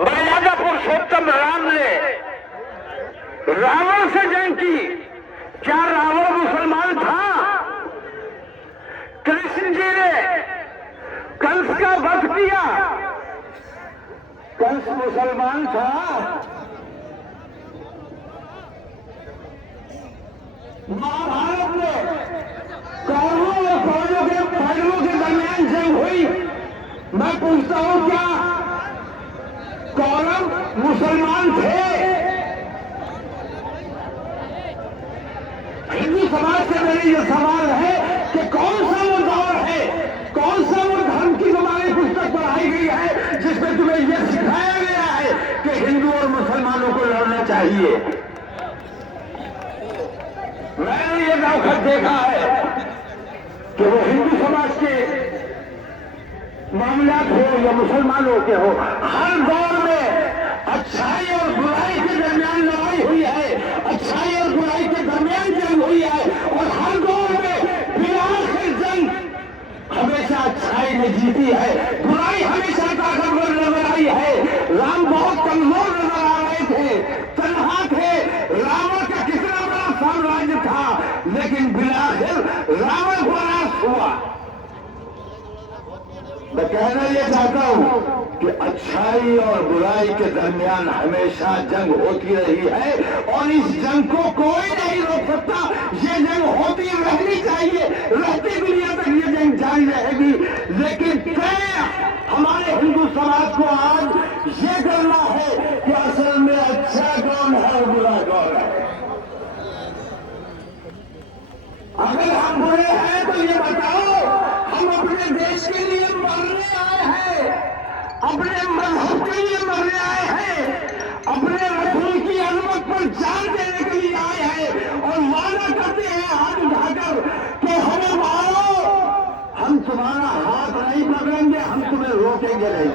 मर्यादा पुरुषोत्तम राम ने रावण से जंग की। क्या रावण मुसलमान था? कृष्ण जी ने कंस का वध किया। कंस मुसलमान था? महाभारत में कौरवों और पांडवों के दरमियान जंग हुई। मैं पूछता हूं, क्या कौरव मुसलमान थे? हिंदू समाज से मेरी यह सवाल है कि कौन सा वो दौर है, कौन सा वो धर्म की तुम्हारी पुस्तक पढ़ाई गई है जिसमें तुम्हें यह सिखाया गया है कि हिंदू और मुसलमानों को लड़ना चाहिए? मैंने ये दावखत देखा है कि वो हिंदू समाज के मामलात हो या मुसलमानों के हो, हर दौर में अच्छाई और बुराई के दरमियान लड़ाई हुई है, अच्छाई और बुराई के दरमियान जंग हुई है, और हर दौर में बिना आखिर जंग हमेशा अच्छाई ने जीती है, बुराई हमेशा ताकतवर नजर आई है। राम बहुत कमजोर नजर आ रहे थे, तन्हा थे, रावण का कितना बड़ा साम्राज्य था, लेकिन बिना आखिर रावण को नाश हुआ। मैं कहना यह चाहता हूं कि अच्छाई और बुराई के दरमियान हमेशा जंग होती रही है, और इस जंग को कोई नहीं रोक सकता। ये जंग होती रहनी चाहिए, रहती दुनिया तक ये जंग जारी रहेगी। लेकिन तय हमारे हिंदू समाज को आज ये करना है कि असल में अच्छा कौन है और बुरा कौन है। अगर हम बुरे हैं तो ये बताओ, हम अपने देश के लिए मरने आए हैं, अपने मजहब के लिए मरने आए हैं, अपने रसूल की अजमत पर जान देने के लिए आए हैं, और वादा करते हैं हाथ उठाकर कि हमें मारो, हम तुम्हारा हाथ नहीं पकड़ेंगे, हम तुम्हें रोकेंगे नहीं।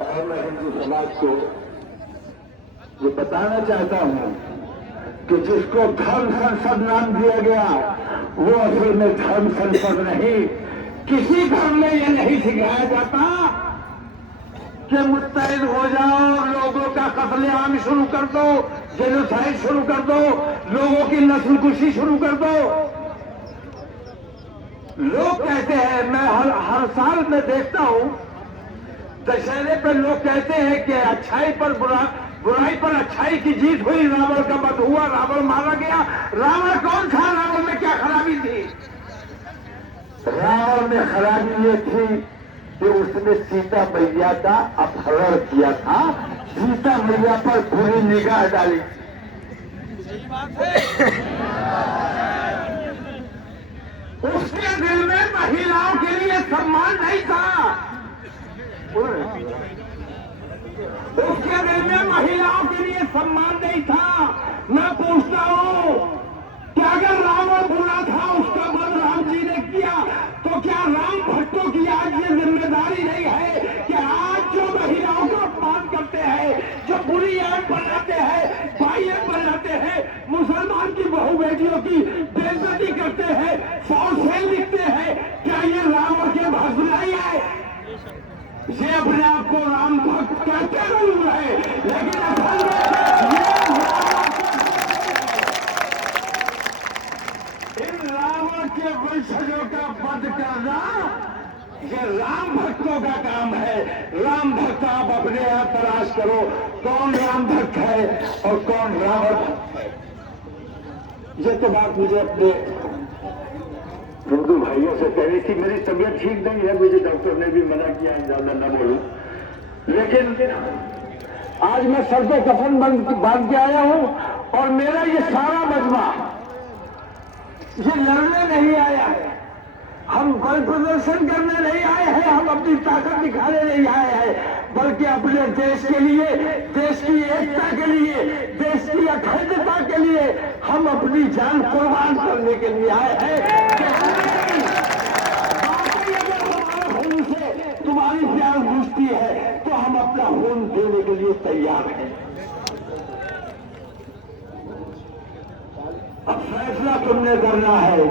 और मैं हिंदू समाज को ये बताना चाहता हूं कि जिसको धर्म संसद नाम दिया गया वो असल में धर्म संसद नहीं। किसी धर्म में यह नहीं सिखाया जाता कि मुस्तैद हो जाओ, लोगों का कत्लेआम शुरू कर दो, जेनोसाइड शुरू कर दो, लोगों की नस्लकुशी शुरू कर दो। लोग कहते हैं, मैं हर साल में देखता हूं, दशहरे पर लोग कहते हैं कि अच्छाई पर बुराई पर अच्छाई की जीत हुई, रावण का वध हुआ, रावण मारा गया। रावण कौन था? रावण में क्या खराबी थी? रावण में खराबी ये थी कि उसने सीता मैया का अपहरण किया था, सीता मैया पर बुरी निगाह डाली। उसके दिल में महिलाओं के लिए सम्मान नहीं था, उसके दिल में महिलाओं के लिए सम्मान नहीं था। मैं पूछता हूं कि अगर रावण बुरा था, उसका वध राम जी ने किया, तो क्या राम भक्तों की आज ये जिम्मेदारी नहीं है कि आज जो महिलाओं का अपमान करते हैं, जो बुरी ऐप बनाते हैं, भाई ऐप बनाते हैं, मुसलमान की बहू बेटियों की बेइज्जती करते हैं, फॉल्स लिखते हैं, क्या ये रावण के भक्त नहीं है? ये अपने आप को राम भक्त कहते जरूर है, लेकिन असल में इन रावण के वंशजों का वध करना ये राम भक्तों का काम है। राम भक्त आप अपने आप तलाश करो, कौन राम भक्त है और कौन रावण भक्त है। ये तो बात मुझे अपने हिंदू भाइयों से कह रही थी। मेरी तबीयत ठीक नहीं है, मुझे डॉक्टर ने भी मना किया ज्यादा न बोलूं, लेकिन आज मैं सर पे कफन बांध के आया हूं, और मेरा ये सारा मजमा ये लड़ने नहीं आया है, हम बल प्रदर्शन करने नहीं आए हैं, हम अपनी ताकत दिखाने नहीं आए हैं, बल्कि अपने देश के लिए, देश की एकता के लिए, देश की अखंडता के लिए हम अपनी जान कुर्बान करने के लिए आए हैं। बाकी अगर हमारे खून से तुम्हारी प्यार अपना खून देने के लिए तैयार हैं। अब फैसला तुमने करना है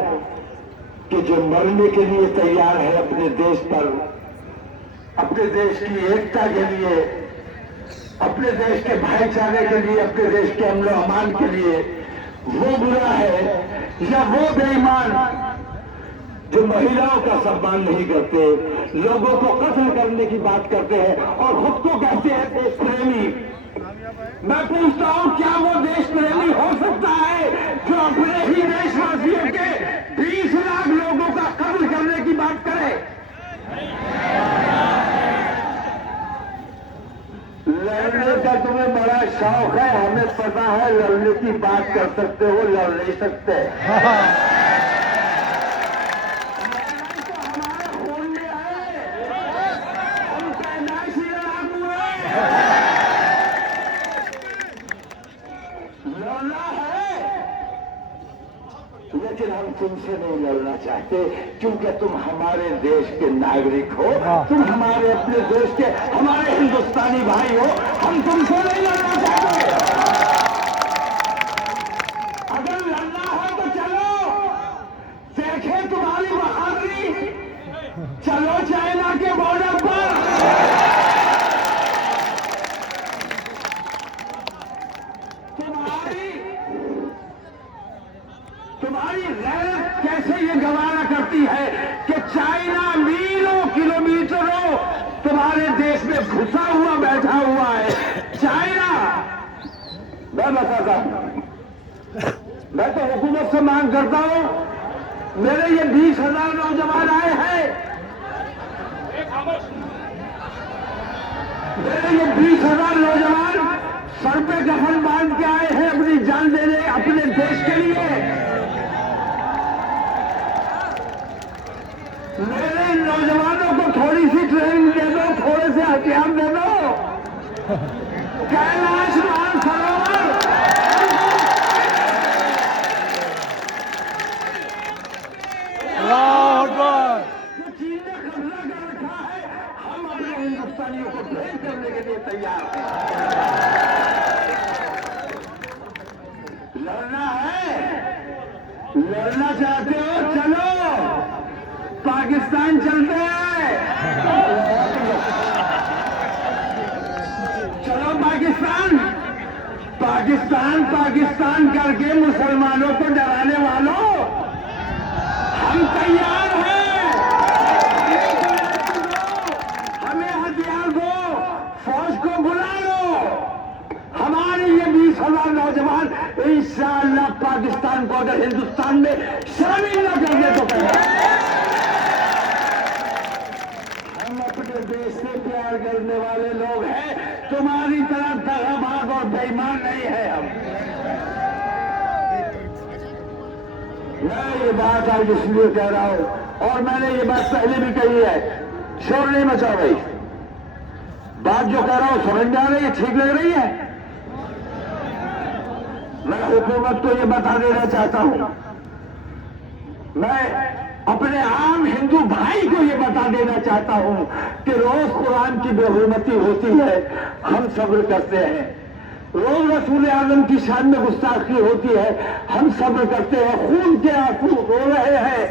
कि जो मरने के लिए तैयार है अपने देश पर, अपने देश की एकता के लिए, अपने देश के भाईचारे के लिए, अपने देश के अमन अमान के लिए, वो बुरा है या वो बेईमान जो महिलाओं का सम्मान नहीं करते, लोगों को कत्ल करने की बात करते हैं और खुद को कहते हैं देश प्रेमी। मैं पूछता हूं, क्या वो देश प्रेमी हो सकता है जो अपने ही देशवासियों के 20 लाख लोगों का कत्ल करने की बात करे? लड़ने का तुम्हें बड़ा शौक है, हमें पता है। लड़ने की बात कर सकते हो, लड़ नहीं सकते। लेकिन हम तुमसे नहीं लड़ना चाहते क्योंकि तुम हमारे देश के नागरिक हो, तुम हमारे अपने देश के, हमारे हिंदुस्तानी भाई हो। हम तुमसे नहीं लड़ना चाहते। अगर लड़ना हो तो चलो, देखे तुम्हारी बहादुरी। चलो चाइना के बॉर्डर पर, तुम्हारी गैरत कैसे ये गवारा करती है कि चाइना मीलों किलोमीटरों तुम्हारे देश में घुसा हुआ बैठा हुआ है। चाइना, मैं बताता हूं, मैं तो हुकूमत से मांग करता हूं, मेरे ये 20,000 नौजवान आए हैं, मेरे ये 20,000 नौजवान सर पे कफन बांध के आए हैं अपनी जान देने अपने देश के लिए। मेरे नौजवानों को थोड़ी सी ट्रेनिंग दे दो, थोड़े से हथियार दे दो। कैलाश मानसरोवर जो चीन ने कब्जा कर रखा है, हम अपने हिंदुस्तानियों को भेंट करने के लिए तैयार हैं। लड़ना है, लड़ना चाहते हो, चलो पाकिस्तान चलते हैं। चलो पाकिस्तान, पाकिस्तान पाकिस्तान करके मुसलमानों को डराने वालों, हम तैयार हैं। हमें हथियार दो, फौज को बुला लो। हमारे ये 20,000 नौजवान इंशाअल्लाह पाकिस्तान को अगर हिंदुस्तान में शामिल न कर दे तो कहें हम अपने देश से प्यार करने वाले लोग हैं, तुम्हारी तरह दगाबाज और बेईमान नहीं है हम। मैं ये बात आज इसलिए कह रहा हूं और मैंने ये बात पहले भी कही है, शोर नहीं मचा रही। बात जो कह रहा हूं समझ में आ रही है, ठीक लग रही है। मैं हुकूमत को ये बता देना चाहता हूं, मैं अपने आम हिंदू भाई को ये बता देना चाहता हूं कि रोज कुरान की बेहुरमती होती है, हम सब्र करते हैं। रोज रसूल आजम की शान में गुस्ताखी होती है, हम सब्र करते हैं। खून के आंसू रो रहे हैं,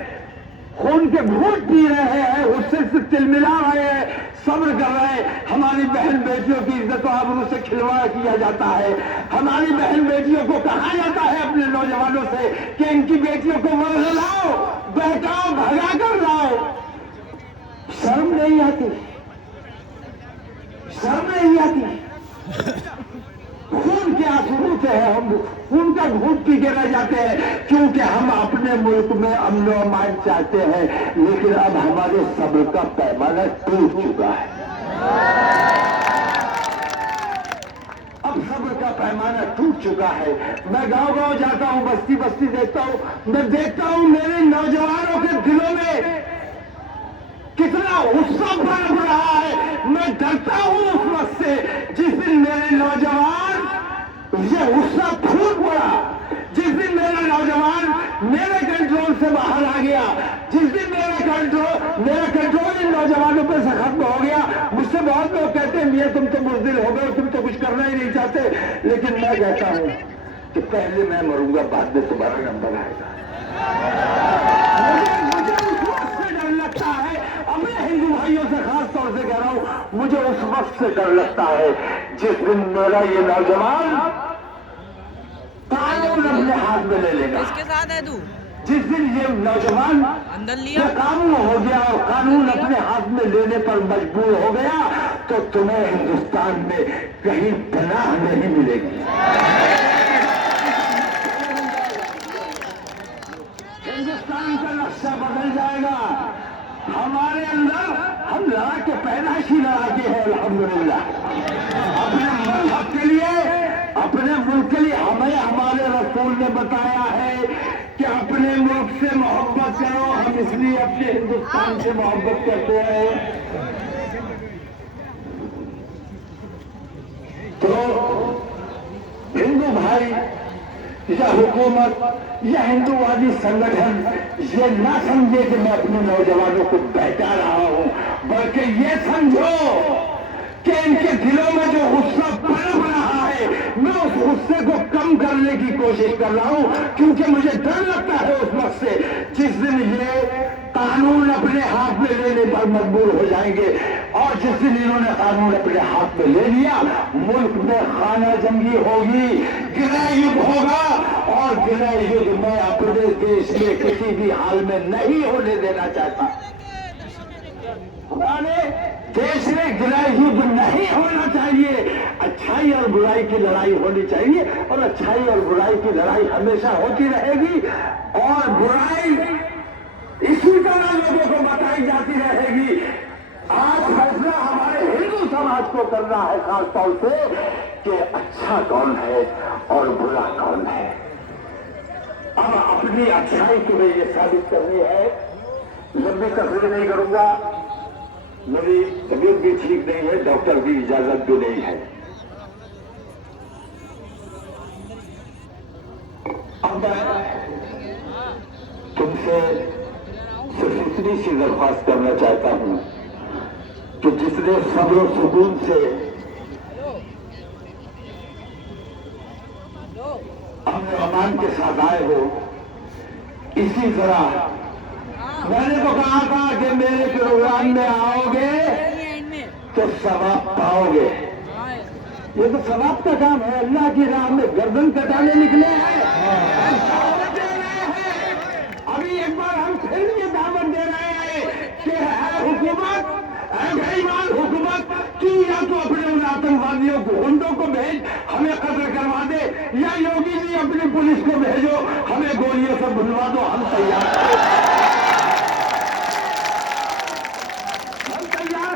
खून के घूंट पी रहे हैं, उससे से तिलमिला रहे हैं, सब्र कर रहे हैं। हमारी बहन बेटियों की इज्जत और आबरू से खिलवाड़ किया जाता है। हमारी बहन बेटियों को कहा जाता है अपने नौजवानों से कि इनकी बेटियों को वर्ग लाओ, बहकाओ, भगा कर लाओ। शर्म नहीं आती, शर्म नहीं आती। खून के आंसू रोते हैं, हम खून का घूंट पी के रह जाते हैं क्योंकि हम अपने मुल्क में अमन और अमान चाहते हैं। लेकिन अब हमारे सब्र का पैमाना टूट चुका है। अब सब्र का पैमाना टूट चुका है। मैं गांव गांव जाता हूं, बस्ती बस्ती देखता हूं, मैं देखता हूं मेरे नौजवानों के दिलों में कितना गुस्सा पनप रहा है। मैं डरता हूं उस वक्त से जिस दिन मेरे नौजवान ये गुस्सा फूट पड़ा, जिस दिन मेरा नौजवान मेरे कंट्रोल से बाहर आ गया, जिस दिन मेरा कंट्रोल इन नौजवानों पर से खत्म हो गया, मुझसे बहुत लोग कहते हैं मियां तुम तो बुज़दिल हो गए, तुम तो कुछ करना ही नहीं चाहते, लेकिन मैं कहता हूं कि पहले मैं मरूंगा, बाद में तुम्हारा नंबर आएगा। मुझे उस वक्त से डर लगता है, अपने हिंदू भाइयों से खास तौर से कह रहा हूं, मुझे उस वक्त से डर लगता है जिस दिन मेरा ये नौजवान कानून अपने हाथ में ले लेगा। किसके साथ है तू? जिस दिन ये नौजवान अंदर लिया बेकाबू हो गया और कानून अपने हाथ में लेने पर मजबूर हो गया, तो तुम्हें हिंदुस्तान में कहीं पनाह नहीं मिलेगी। हिंदुस्तान का नक्शा बदल जाएगा। हमारे अंदर हम लड़ाके पैदाइशी लड़ाके हैं अल्हम्दुलिल्लाह। अपने मजहब के लिए, अपने मुल्क के लिए हमें हमारे रसूल ने बताया है कि अपने मुल्क से मोहब्बत करो। हम इसलिए अपने हिंदुस्तान से मोहब्बत करते हैं। तो हिंदू भाई या हुकूमत या हिंदूवादी संगठन ये ना समझे कि मैं अपने नौजवानों को बहका रहा हूं, बल्कि ये समझो कि इनके दिलों में जो गुस्सा पनप रहा है, मैं उस गुस्से को कम करने की कोशिश कर रहा हूं, क्योंकि मुझे डर लगता है उस वक्त से जिस दिन ये कानून अपने हाथ में लेने पर मजबूर हो जाएंगे। और जिस दिन इन्होंने कानून अपने हाथ में ले लिया, मुल्क में खाना जंगी होगी, गृह युद्ध होगा, और गृह युद्ध मैं अपने देश में किसी भी हाल में नहीं होने देना चाहता। हमारे देश में गृह युद्ध नहीं होना चाहिए। अच्छाई और बुराई की लड़ाई होनी चाहिए, और अच्छाई और बुराई की लड़ाई हमेशा होती रहेगी, और बुराई इसी तरह लोगों को बताई जाती रहेगी। आज फैसला हमारे हिंदू समाज को करना है खास तौर से कि अच्छा कौन है और बुरा कौन है। अब अपनी अच्छाई तुम्हें ये साबित करनी है। लंबी तकरीर नहीं करूंगा, मेरी तबीयत भी ठीक नहीं है, डॉक्टर की इजाजत भी नहीं है। अब मैं तुमसे सिर्फ इतनी सी दरख्वास्त करना चाहता हूं कि जितने सब्र सुकून से हम अमान के साथ आए हो, इसी तरह मैंने तो कहा था कि मेरे प्रोग्राम में आओगे तो सवाब पाओगे। ये तो सवाब का काम है। अल्लाह की राह में गर्दन कटाने निकले हैं। अभी एक बार हम फिर ये दावत दे रहे हैं कि हुकूमत, बेईमान हुकूमत, तू या तो अपने उन आतंकवादियों को, गुंडों को भेज, हमें कत्ल करवा दे, या योगी जी अपनी पुलिस को भेजो, हमें गोलियों से बुलवा दो, हम तैयार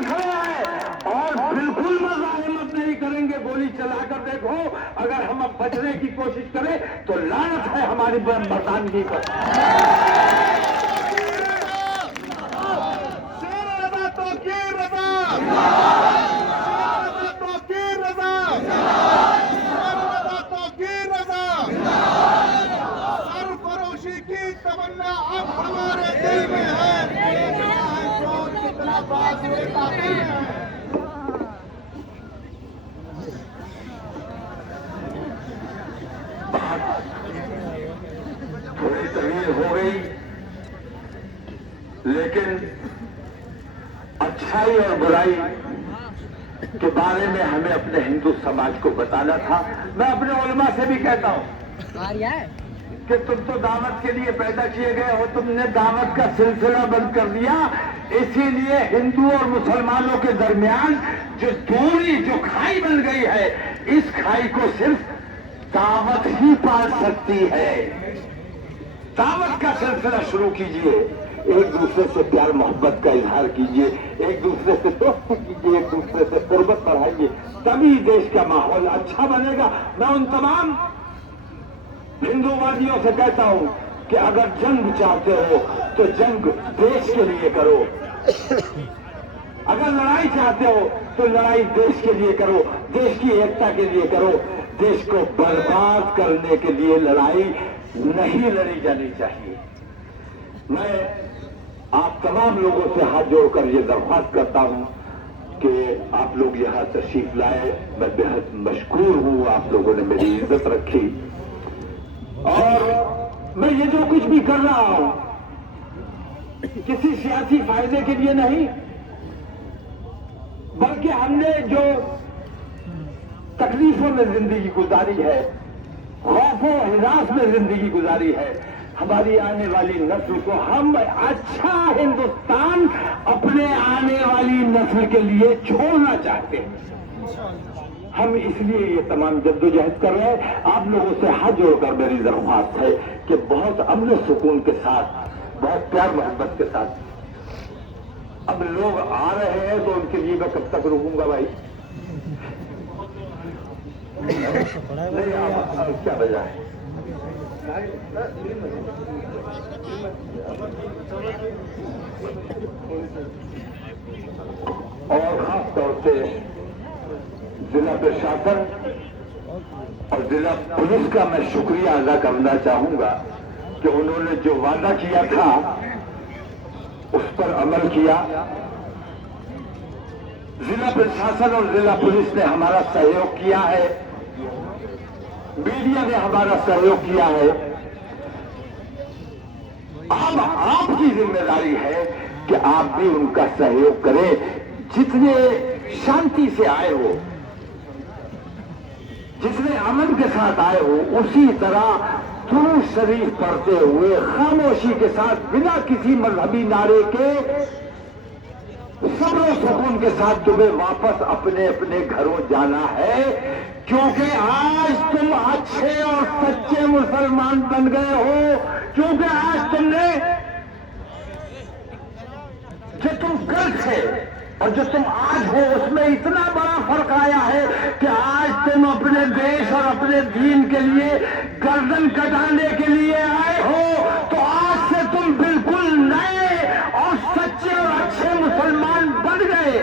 खड़े हैं। और बिल्कुल मज़ाहिमत नहीं करेंगे। गोली चलाकर देखो, अगर हम अब बचने की कोशिश करें तो लानत है हमारी मर्दानगी पर। सरफरोशी की तमन्ना अब हमारे दिल में है। कितना बात है। थोड़ी तकलीफ हो गई, लेकिन अच्छाई और बुराई के बारे में हमें अपने हिंदू समाज को बताना था। मैं अपने उलमा से भी कहता हूं कि तुम तो दावत के लिए पैदा किए गए हो, तुमने दावत का सिलसिला बंद कर दिया। इसीलिए हिंदू और मुसलमानों के दरमियान जो दूरी, जो खाई बन गई है, इस खाई को सिर्फ दावत ही पार सकती है। दावत का सिलसिला शुरू कीजिए, एक दूसरे से प्यार मोहब्बत का इजहार कीजिए, एक दूसरे से दोस्ती कीजिए, एक दूसरे से कुर्बत बढ़ाइए, तभी देश का माहौल अच्छा बनेगा। मैं उन तमाम हिंदूवादियों से कहता हूं कि अगर जंग चाहते हो तो जंग देश के लिए करो, अगर लड़ाई चाहते हो तो लड़ाई देश के लिए करो, देश की एकता के लिए करो। देश को बर्बाद करने के लिए लड़ाई नहीं लड़ी जानी चाहिए। मैं आप तमाम लोगों से हाथ जोड़कर ये दरख्वास्त करता हूं कि आप लोग यहां तशरीफ लाए। मैं बेहद मशकूर हूं, आप लोगों ने मेरी इज्जत रखी। और मैं ये जो कुछ भी कर रहा हूं किसी सियासी फायदे के लिए नहीं, बल्कि हमने जो तकलीफों में जिंदगी गुजारी है, खौफ और हिरास में जिंदगी गुजारी है, हमारी आने वाली नस्ल को हम अच्छा हिंदुस्तान अपने आने वाली नस्ल के लिए छोड़ना चाहते हैं। हम इसलिए ये तमाम जद्दोजहद कर रहे हैं। आप लोगों से हाथ जोड़कर मेरी दरख्वास्त है कि बहुत अमन सुकून के साथ, बहुत प्यार मोहब्बत के साथ, अब लोग आ रहे हैं तो उनके लिए मैं कब तक रुकूंगा भाई? नहीं, आप क्या वजह है? और खास तौर से जिला प्रशासन और जिला पुलिस का मैं शुक्रिया अदा करना चाहूंगा कि उन्होंने जो वादा किया था उस पर अमल किया। जिला प्रशासन और जिला पुलिस ने हमारा सहयोग किया है, मीडिया ने हमारा सहयोग किया है। अब आपकी जिम्मेदारी है कि आप भी उनका सहयोग करें। जितने शांति से आए हो, जितने अमन के साथ आए हो, उसी तरह दुरूद शरीफ पढ़ते हुए खामोशी के साथ, बिना किसी मजहबी नारे के, सब्र सुकून के साथ तुम्हें वापस अपने अपने घरों जाना है। क्योंकि आज तुम अच्छे और सच्चे मुसलमान बन गए हो। क्योंकि आज तुमने, जो तुम कल थे और जो तुम आज हो, उसमें इतना बड़ा फर्क आया है कि आज तुम अपने देश और अपने दीन के लिए गर्दन कटाने के लिए आए हो। तो आज से तुम बिल्कुल नए और सच्चे और अच्छे मुसलमान बन गए।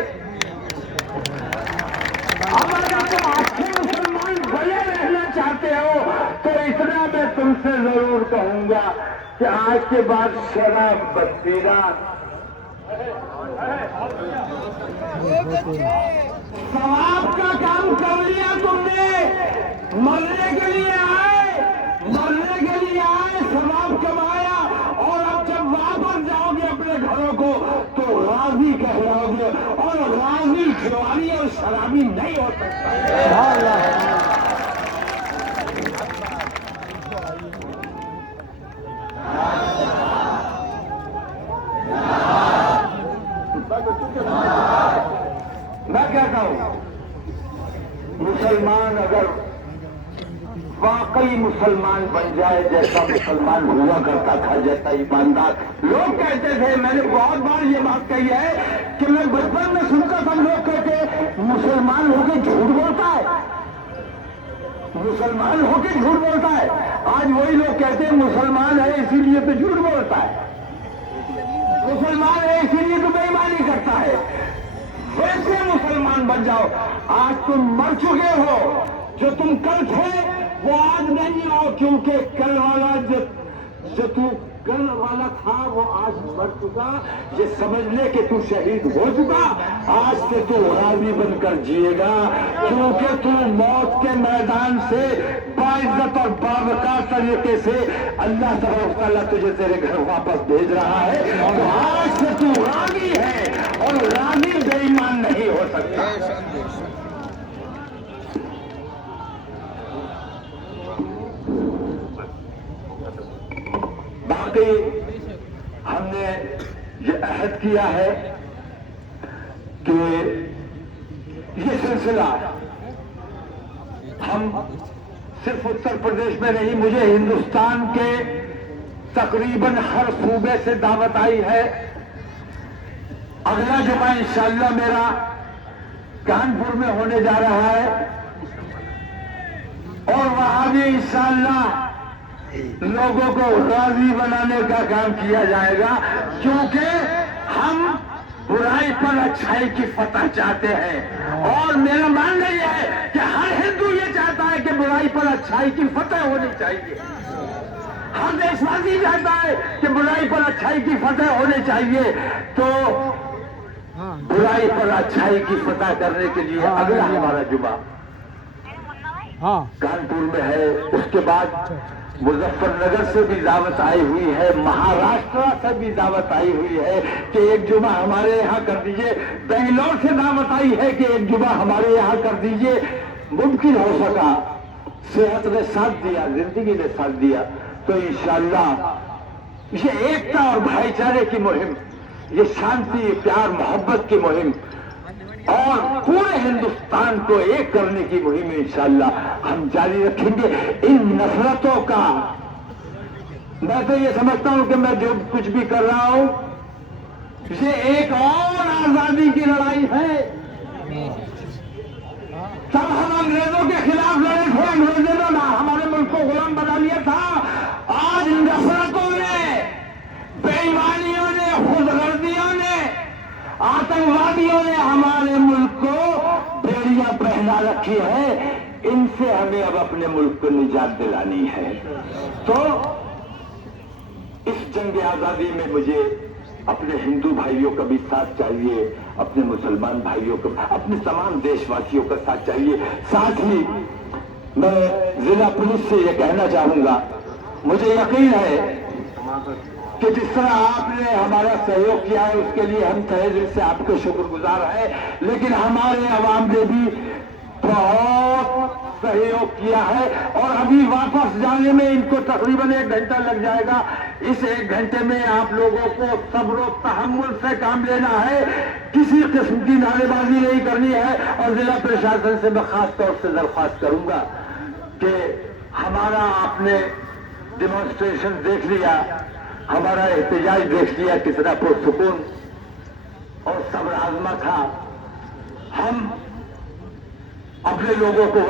अब अगर तुम अच्छे मुसलमान बने रहना चाहते हो तो इतना मैं तुमसे जरूर कहूंगा कि आज के बाद शराब बदपीना, सवाब का काम कर लिया तुमने। मरने के लिए आए, मरने के लिए आए, सवाब कमाया, और अब जब वापस जाओगे अपने घरों को तो राजी कहलाओगे। और राजी खिलवाड़ी और शराबी नहीं हो सकता। मैं कहता हूं, मुसलमान अगर वाकई मुसलमान बन जाए, जैसा मुसलमान हुआ करता था, जैसा ईमानदार लोग कहते थे। मैंने बहुत बार ये बात कही है कि मैं बचपन में सुनता था, लोग कहते मुसलमान होके झूठ बोलता है, मुसलमान होके झूठ बोलता है। आज वही लोग कहते हैं मुसलमान है इसीलिए तो झूठ बोलता है, मुसलमान है इसीलिए तो बेईमानी करता है। वैसे मुसलमान बन जाओ। आज तुम मर चुके हो, जो तुम कल थे वो आज नहीं हो। क्योंकि कल वाला जो तू कल वाला था वो आज मर चुका। ये समझ ले कि तू शहीद हो चुका। आज से तू राजी बनकर जिएगा, क्योंकि तू मौत के मैदान से बाइज्जत और बावकार तरीके से अल्लाह तआला तुझे तेरे घर वापस भेज रहा है। तो आज से तू राजी है, और राजी बेईमान नहीं हो सकता। बाकी हमने ये अहद किया है कि ये सिलसिला हम सिर्फ उत्तर प्रदेश में नहीं, मुझे हिंदुस्तान के तकरीबन हर सूबे से दावत आई है। अगला जुमा इंशाअल्लाह मेरा कानपुर में होने जा रहा है, और वहां भी इंशाअल्लाह लोगों को राजी बनाने का काम किया जाएगा। क्योंकि हम बुराई पर अच्छाई की फतह चाहते हैं, और मेरा मानना यह है कि हर हिंदू ये चाहता है कि बुराई पर अच्छाई की फतह होनी चाहिए। हर देशवासी चाहता है कि बुराई पर अच्छाई की फतह होनी चाहिए। तो बुराई पर अच्छाई की फतह करने के लिए अगला हमारा जुमा कानपुर में है। उसके बाद मुजफ्फरनगर से भी दावत आई हुई है, महाराष्ट्र से भी दावत आई हुई है कि एक जुमा हमारे यहाँ कर दीजिए, बेंगलोर से दावत आई है कि एक जुमा हमारे यहाँ कर दीजिए। मुमकिन हो सका, सेहत ने साथ दिया, जिंदगी ने साथ दिया, तो इंशाअल्लाह ये एकता और भाईचारे की मुहिम, ये शांति प्यार मोहब्बत की मुहिम और पूरे हिंदुस्तान को एक करने की मुहिम इंशाअल्लाह हम जारी रखेंगे। इन नफरतों का, मैं तो ये समझता हूं कि मैं जो कुछ भी कर रहा हूं ये एक और आजादी की लड़ाई है। तब हम अंग्रेजों के खिलाफ लड़े थे, अंग्रेजों ने हमारे मुल्क को गुलाम बना लिया था। आज नफरतों ने, बेईमानियों ने, खुदगर्दियों ने, आतंकवादियों ने हमारे मुल्क को बेड़ियां पहना रखी है। इनसे हमें अब अपने मुल्क को निजात दिलानी है। तो इस जंग आजादी में मुझे अपने हिंदू भाइयों का भी साथ चाहिए, अपने मुसलमान भाइयों का, अपने तमाम देशवासियों का साथ चाहिए। साथ ही मैं जिला पुलिस से यह कहना चाहूंगा, मुझे यकीन है कि जिस तरह आपने हमारा सहयोग किया है उसके लिए हम तहे दिल से आपके शुक्रगुजार हैं, लेकिन हमारे अवाम ने भी बहुत सहयोग किया है और अभी वापस जाने में इनको तकरीबन 1 घंटा लग जाएगा। इस 1 घंटे में आप लोगों को सब्र और तहम्मुल से काम लेना है, किसी किस्म की नारेबाजी नहीं करनी है। और जिला प्रशासन से मैं खास तौर से दरख्वास्त करूंगा कि हमारा आपने डिमॉन्स्ट्रेशन देख लिया, हमारा एहतजाज देख लिया कितना पुरसुकून और सब्र आजमा था। हम अपने लोगों को